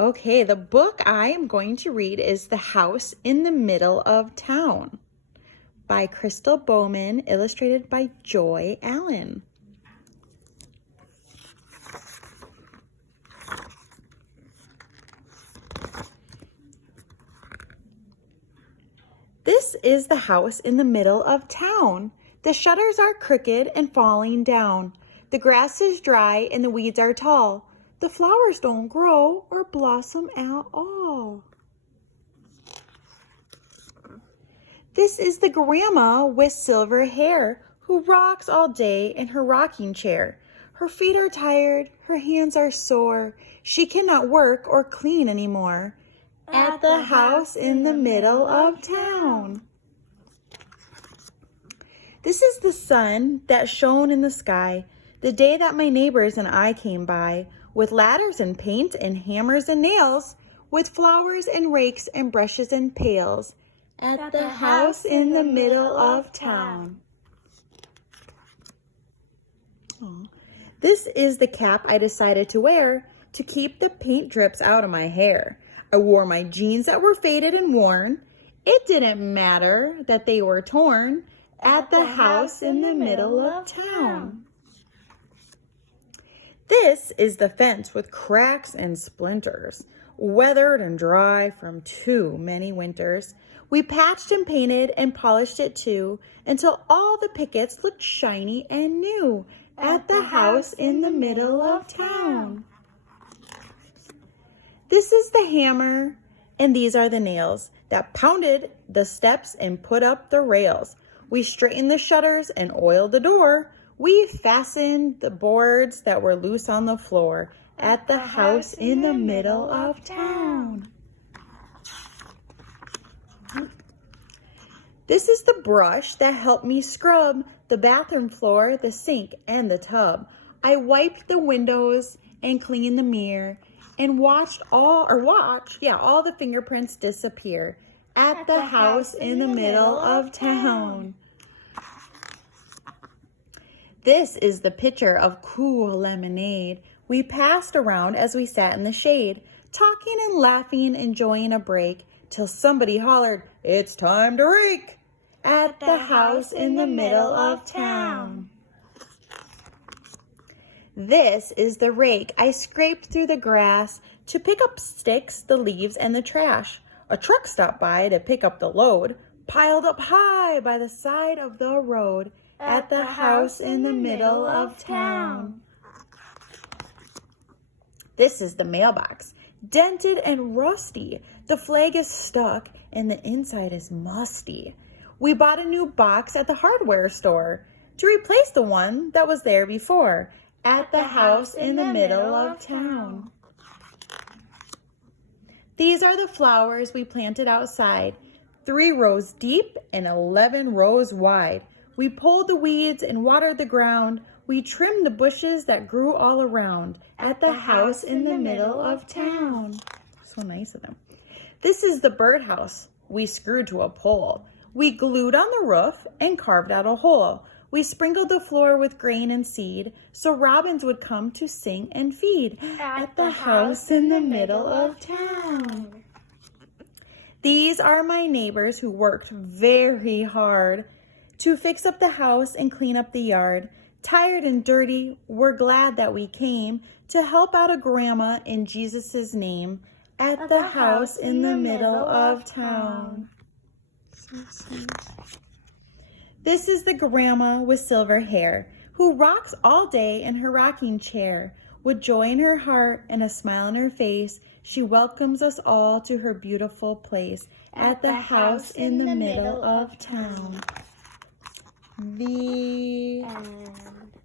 Okay, the book I am going to read is The House in the Middle of Town by Crystal Bowman, illustrated by Joy Allen. This is the house in the middle of town. The shutters are crooked and falling down. The grass is dry and the weeds are tall. The flowers don't grow or blossom at all. This is the grandma with silver hair who rocks all day in her rocking chair. Her feet are tired, her hands are sore. She cannot work or clean anymore. At the house in the middle of town. This is the sun that shone in the sky the day that my neighbors and I came by, with ladders and paint and hammers and nails, with flowers and rakes and brushes and pails, at the house in the middle of town. This is the cap I decided to wear to keep the paint drips out of my hair. I wore my jeans that were faded and worn. It didn't matter that they were torn, at the house in the middle of town. This is the fence with cracks and splinters, weathered and dry from too many winters. We patched and painted and polished it too, until all the pickets looked shiny and new, at the house in the middle of town. This is the hammer, and these are the nails that pounded the steps and put up the rails. We straightened the shutters and oiled the door. We fastened the boards that were loose on the floor, at the house in the middle of town. This is the brush that helped me scrub the bathroom floor, the sink, and the tub. I wiped the windows and cleaned the mirror, and watched all the fingerprints disappear, at the house in the middle of town. This is the pitcher of cool lemonade we passed around as we sat in the shade, talking and laughing, enjoying a break, till somebody hollered, "It's time to rake," at the house in the middle of town. This is the rake I scraped through the grass to pick up sticks, the leaves, and the trash. A truck stopped by to pick up the load, piled up high by the side of the road, at the house in the middle of town. This is the mailbox, dented and rusty. The flag is stuck and the inside is musty. We bought a new box at the hardware store to replace the one that was there before, at the house in the middle of town. These are the flowers we planted outside, 3 rows deep and 11 rows wide. We pulled the weeds and watered the ground. We trimmed the bushes that grew all around, at the house in the middle of town. So nice of them. This is the birdhouse we screwed to a pole. We glued on the roof and carved out a hole. We sprinkled the floor with grain and seed, so robins would come to sing and feed, at the house in the middle of town. These are my neighbors who worked very hard to fix up the house and clean up the yard. Tired and dirty, we're glad that we came to help out a grandma in Jesus' name, at the house in the middle of town. So sweet. This is the grandma with silver hair who rocks all day in her rocking chair. With joy in her heart and a smile on her face, she welcomes us all to her beautiful place, at the house in the middle of town. The end.